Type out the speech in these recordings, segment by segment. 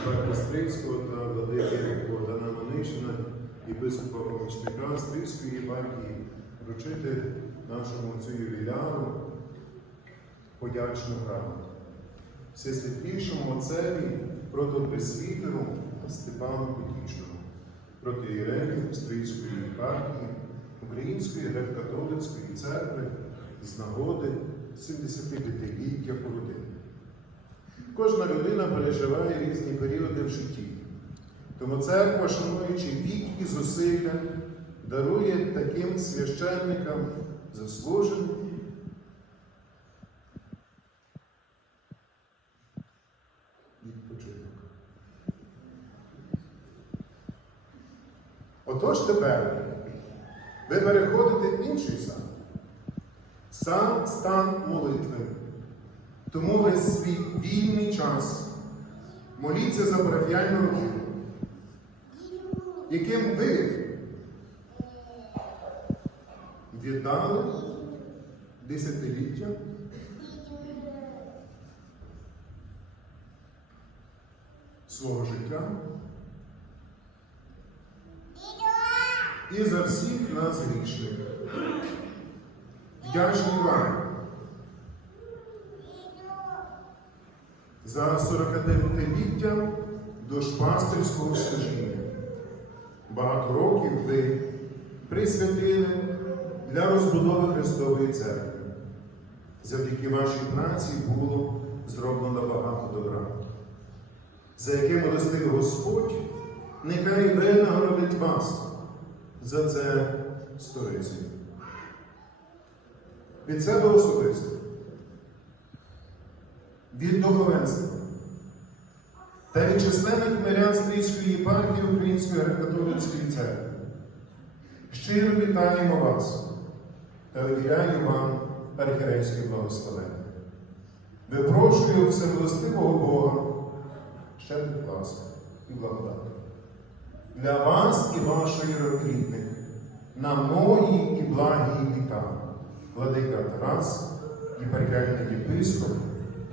архіпарка Стрийського та владики Богдана Манишина, єпископа помічника Стрийської єпархії, вручити нашому отцю ювіляру подячну грамоту. Всесвітлішому отцеві протопресвітеру Степану Потічному, протиєрею Стрийської єпархії, Української греко-католицької церкви з нагоди 75-ліття породини. Кожна людина переживає різні періоди в житті. Тому церква, шануючи вік і зусилля, дарує таким священникам заслужений відпочинок. Отож тепер ви переходите в інший сан. Сан стан молитви. Тому ви свій вільний час моліться за парафіальну родину, яким ви віддали десятиліття свого життя і за всіх нас грішних. Вдячний вам. За 49-ліття душпастерського служіння. Багато років ви присвятили для розбудови Христової церкви. Завдяки вашій праці було зроблено багато добра, за яке милостивий Господь нехай винагородить вас за це сторицею. Від себе особисто від духовенства та від численних мирян Стрійської єпархії Української греко-католицької церкви. Щиро вітаємо вас та виділяю вам архірейське благословення. Випрошую всемилостивого Бога, щедрих ласка і благодати. Для вас і вашої рідних на многі і благі літа, владика Тарас, єпархіальний єпископ,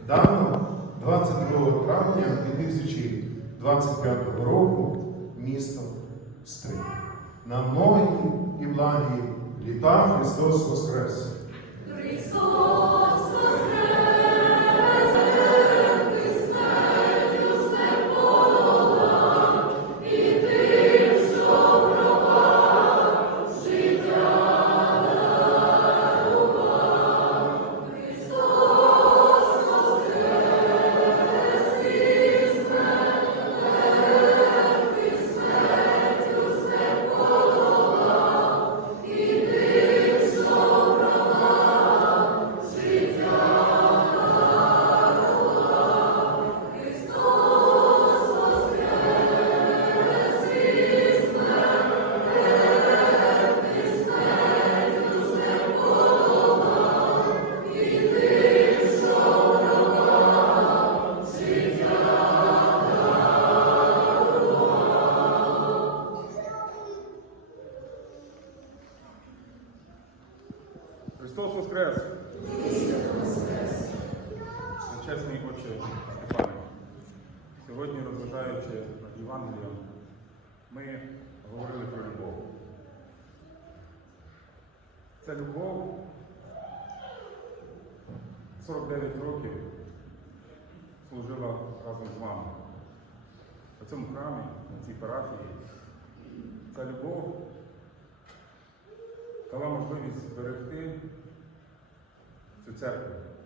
Дано 22 травня 2025 року місто Стрим. На многі і благі літа Христос Воскрес! Христос воскрес! Чесний Отче Степане, сьогодні, розважаючи над Євангелієм, ми говорили про любов. Ця любов 49 років служила разом з вами. У цьому храмі, на цій парафії. Ця любов дала можливість зберегти цю церкву.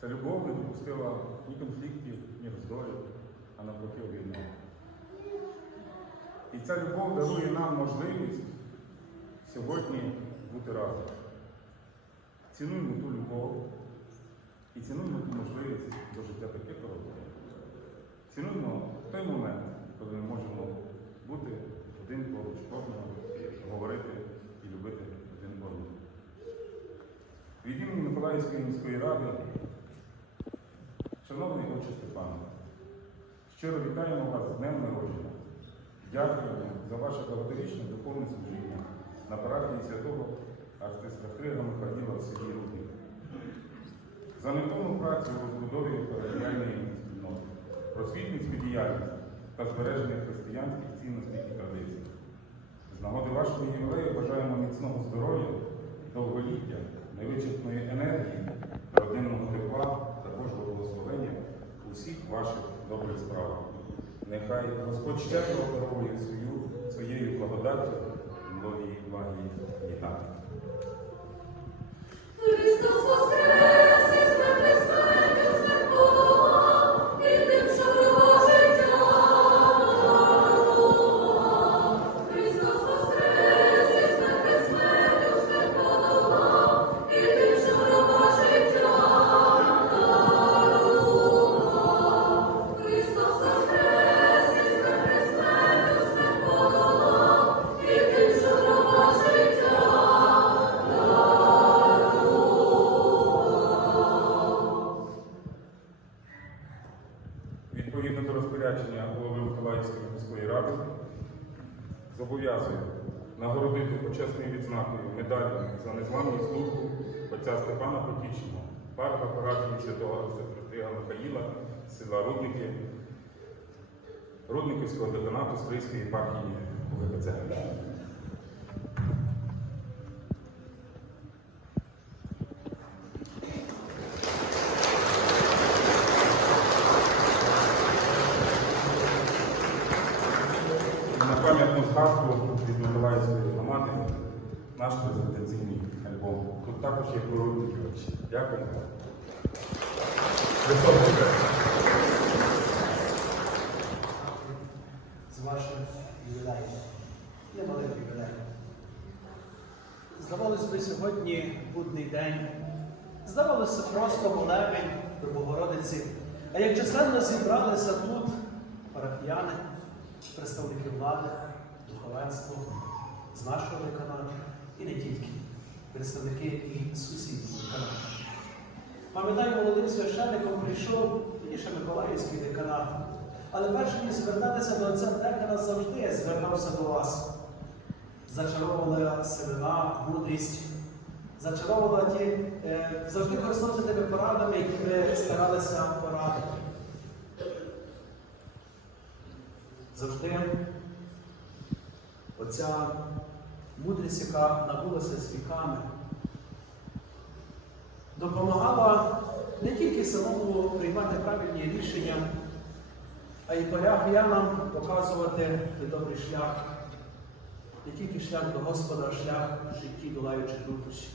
Ця любов не допустила ні конфліктів, ні роздорів, а навпаки об'єднала. І ця любов дарує нам можливість сьогодні бути разом. Цінуємо ту любов і цінуємо ту можливість до життя таке коротке. Цінуємо той момент, коли ми можемо бути один поруч одного, говорити і любити один одного. Від імені Миколаївської міської ради, шановний отче Степан, щиро вітаємо вас з Днем народження. Дякуємо за ваше багаторічне духовне служіння на парафії святого архистратрига Михаїла в. За невтомну працю у розбудові парафіальної спільноти, просвітницьку діяльність та збереження християнських цінностей і традицій. З нагоди вашого ювілею бажаємо міцного здоров'я, довголіття, невичерпної енергії, родинного тепла у всіх ваших добрих справах. Нехай Господь щедро дарує свою, своєю благодаттю многії благі літа. Христос воскрес, Степана Потічного, парка парафії святого Архистратига Михаїла, села Рудники, Рудниківського деканату Стрийської єпархії УГКЦ. На пам'ятну згадку від Миколаївської громади наш презентаційний альбом. Тут також є природні речі. Дякую. з вашим ювілеєм. Не малим ювілеєм. Здавалось би, сьогодні будний день. Здавалося, просто молебень до Богородиці. А як чисельно зібралися тут парафіяни, представники влади, духовенство з нашого деканату і не тільки, представники і сусідів деканату. Пам'ятаю, молодим священником прийшов ще Миколаївський деканат. Але перш ніж звертатися до отця декана завжди звертався до вас. Зачаровувала сивина, мудрість, зачаровувала ті, е, завжди користувався тими порадами, які ви старалися порадити. Завжди оця мудрість, яка набулася з віками, допомагала не тільки самому приймати правильні рішення, а й парафіянам показувати добрий шлях, не тільки шлях до Господа, а шлях в житті, долаючи труднощі.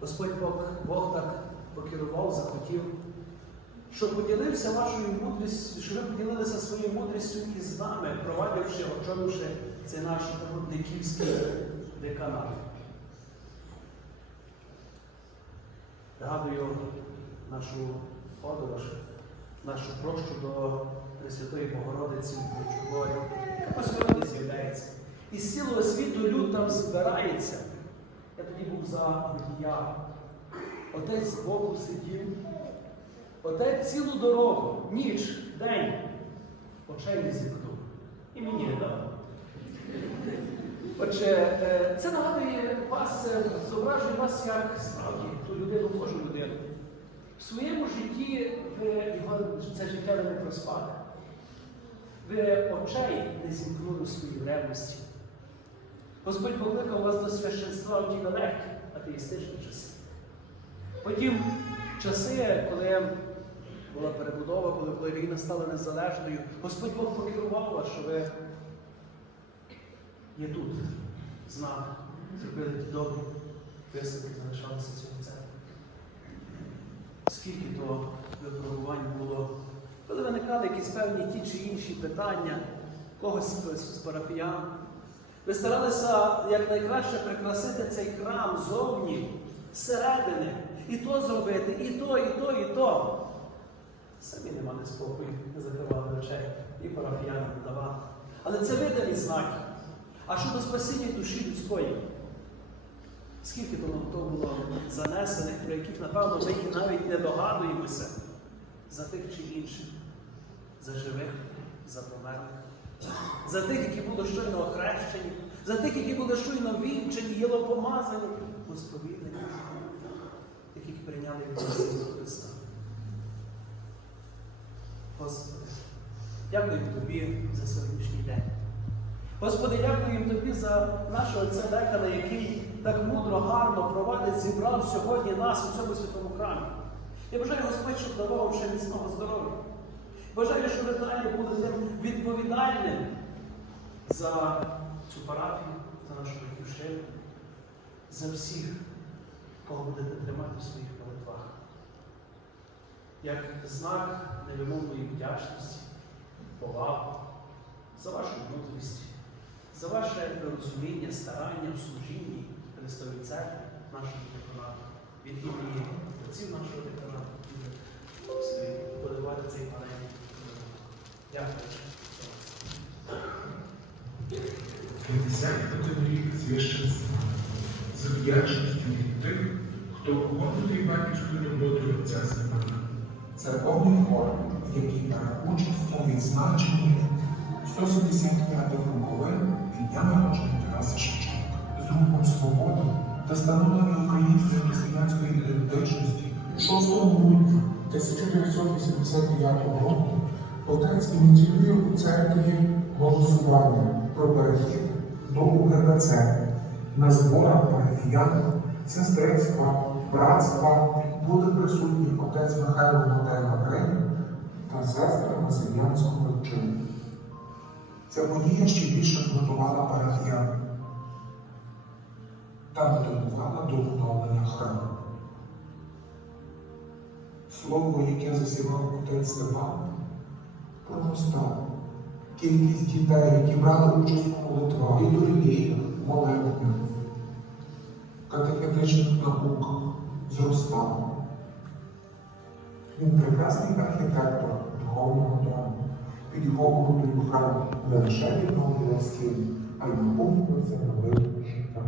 Господь Бог, Бог так покерував, захотів, щоб поділився вашою мудрістю, щоб ви поділилися своєю мудрістю із нами, провадивши, очоливши цей наш рудниківський деканат. Пригадую нашу подорож, нашу прощу до Пресвятої Богородиці Бочової, яка сьогодні з'являється. І з цілого світу люд там збирається. Я тоді був за водія. Отець збоку сидів. Отець цілу дорогу, ніч, день, очей не зіткнув. І мені не дав. Отже, е, це нагадує вас, е, зображує вас як справді ту людину, Божу людину. В своєму житті ви його це життя не проспали. Ви очей не зімкнули своїй ревності. Господь покликав вас до священства в ті далекі атеїстичні часи. Потім часи, коли була перебудова, коли Україна стала незалежною, Господь Бог покерував вас, що ви є тут, з нами, зробили ті добрі висновки, залишалися цього церкви. Скільки то випробувань було, коли виникали якісь певні ті чи інші питання, когось з парафіян. Ви старалися якнайкраще прикрасити цей храм зовні, зсередини, і то зробити, і то, і то, і то. Самі не мали спокою, не закривали очей і парафіянам давали. Але це видані знаки. А щодо спасіння душі людської, скільки то було занесених, про яких, напевно, ми і навіть не догадуємося за тих чи інших, за живих, за померлих, за тих, які були щойно охрещені, за тих, які були щойно вінчені, єлопомазані, посповідані, тих, які прийняли від Христа. Господи, дякуємо Тобі за сьогоднішній день. Господи, дякуємо Тобі за нашого отця Декана, який так мудро, гарно провадить, зібрав сьогодні нас у цьому святому храмі. Я бажаю, Господь, щоб давав ще міцного здоров'я. Бажаю, щоб ви далі тим відповідальним за цю парафію, за нашу батьківщину, за всіх, кого будете тримати в своїх. Як знак невимовної вдячності, поваги за вашу мудрість, за ваше розуміння, старання в служінні Христовій церкві, нашому деканату, від імені отців нашого деканату, собі подавати цей маленький. Дякую. 51 рік священства з вдячністю від хто входить батьківською роботою отця Степана. Церковний хор, який бере участь у відзначенні 175 роковин від дня народження Тараса Шевченка. З рухом свободи та становлення української християнської ідентичності 6 грудня 1989 року отець ініціює у церкві голосування про перехід до УГКЦ на зборах парафіян, сестринства, братства буде присутній отець Михайло Матейко Грин та сестра Васильянського чину. Ця подія ще більше зготувала парафіян та мотивувала до оновлення храму. Слово, яке засівав отець Степан, проростало. Кількість дітей, які брали участь у молитвах, літургіях, молитвах, катехетичних науках зростала. Він прекрасний архітектор духовного дому. Під його храм не лише відновлював стіни, а й наповнювався новим життям.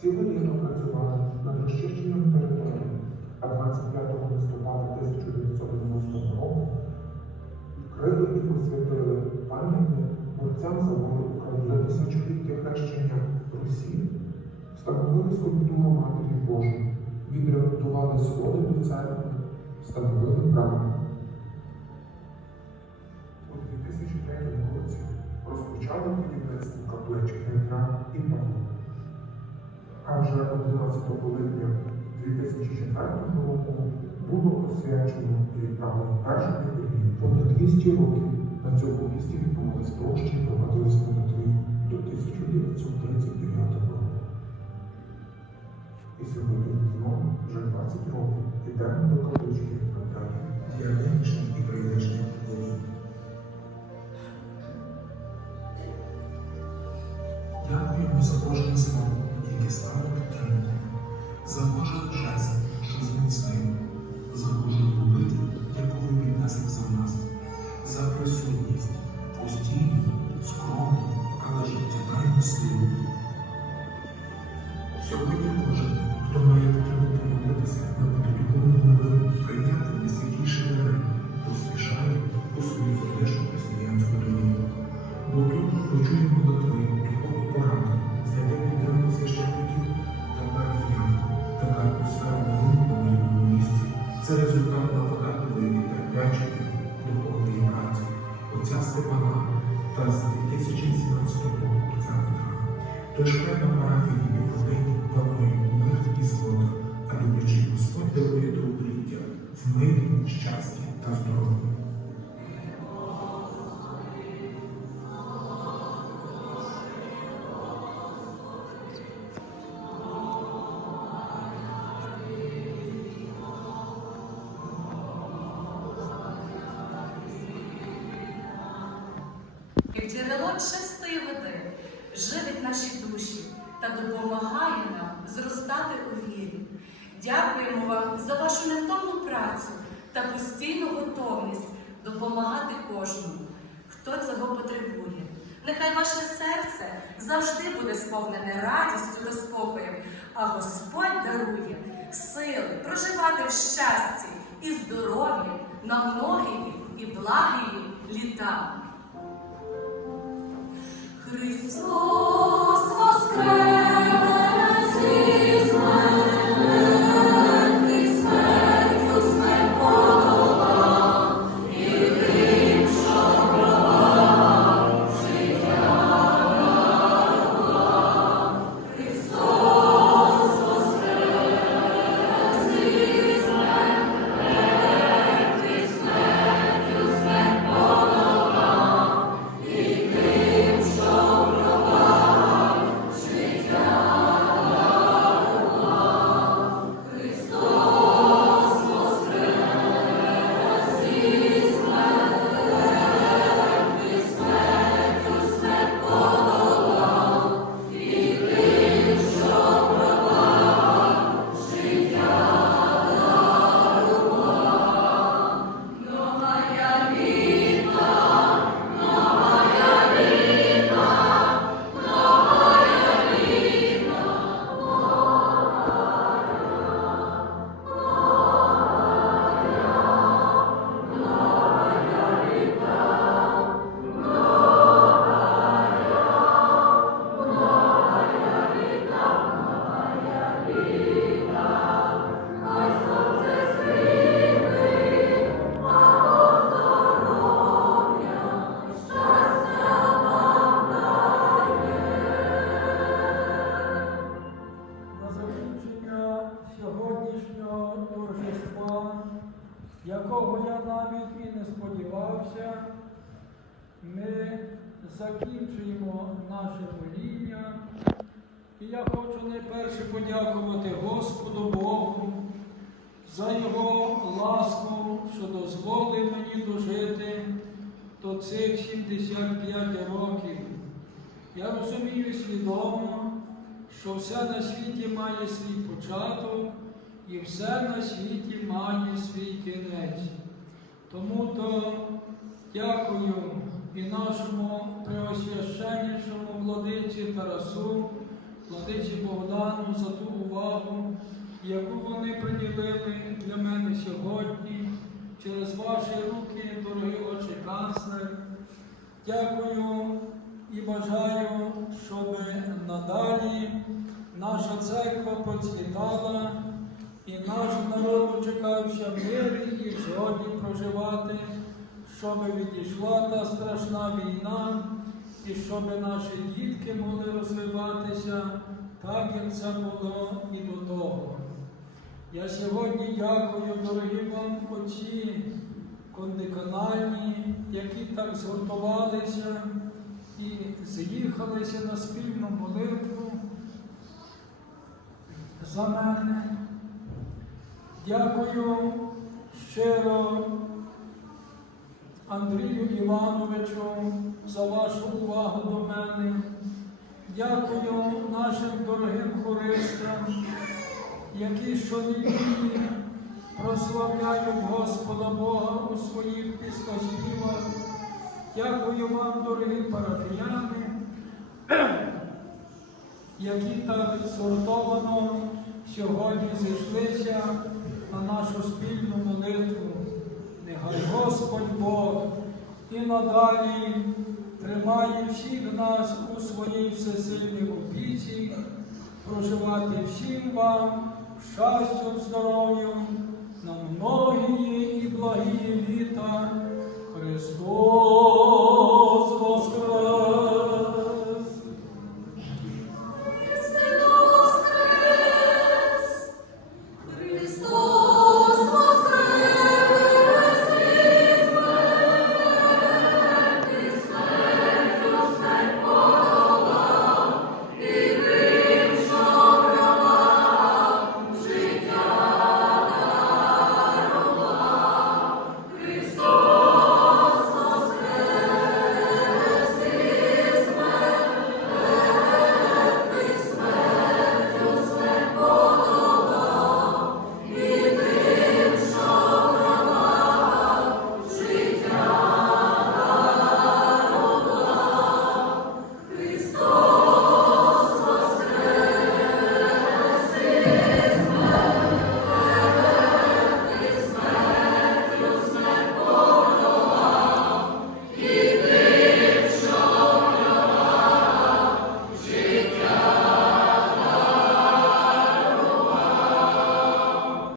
Ціле літо працювали над розчищенням території, а 25 листопада 1990 року відкрили і посвятили пам'ятник борцям за волю України тисячоліття хрещення Росії, встановили скульптуру Матері Божої, відремонтували сходи до церкви, встановили храм. У 2003 році розпочали будівництво каплички Дмитра і Павла. А вже 11 липня 2004 року було освячено і відправлено першу літургію. Понад 200 років на цьому місці відбувались прощі і проводились молитви до 1939 року. І сьогодні знову вже 20 років. Йдемо до Дмитра для нинішніх і прийдешніх поколінь. Дякуємо за кожне слово, яке стало підтримкою, за кожен жест, що зміцнив, за кожну молитву, яку ви віднесли за нас, за присутність, постійну, скромну, але життєдайну силу. Сьогодні кожен, хто має потребу помолитися на подобному чистої живить наші душі та допомагає нам зростати у вірі. Дякуємо вам за вашу невтомну працю та постійну готовність допомагати кожному, хто цього потребує. Нехай ваше серце завжди буде сповнене радістю та спокоєм, а Господь дарує сили проживати в щасті і здоров'ї на многії і благії літа. Христос воскрес мені дожити до цих 75 років. Я розумію свідомо, що все на світі має свій початок і все на світі має свій кінець. Тому то дякую і нашому преосвященнішому владиці Тарасу, владиці Богдану за ту увагу, яку вони приділили для мене сьогодні через ваші руки, дорогий отче канцлер. Дякую і бажаю, щоб надалі наша церква процвітала і наш народ дочекався мирі і в згоді проживати, щоб відійшла та страшна війна, і щоб наші дітки могли розвиватися так, як це було і до того. Я сьогодні дякую, дорогі вам отці кондиканальні, які так згуртувалися і з'їхалися на спільну молитву за мене. Дякую щиро Андрію Івановичу за вашу увагу до мене. Дякую нашим дорогим хористам, які щонеділі прославляють Господа Бога у своїх піскоспівах. Дякую вам, дорогі парафіяни, які так згуртовано сьогодні зійшлися на нашу спільну молитву. Нехай Господь Бог і надалі тримає всіх нас у своїй всесильній опіці, проживати всім вам щастю, здоров'ям на многії і благі літа Христос.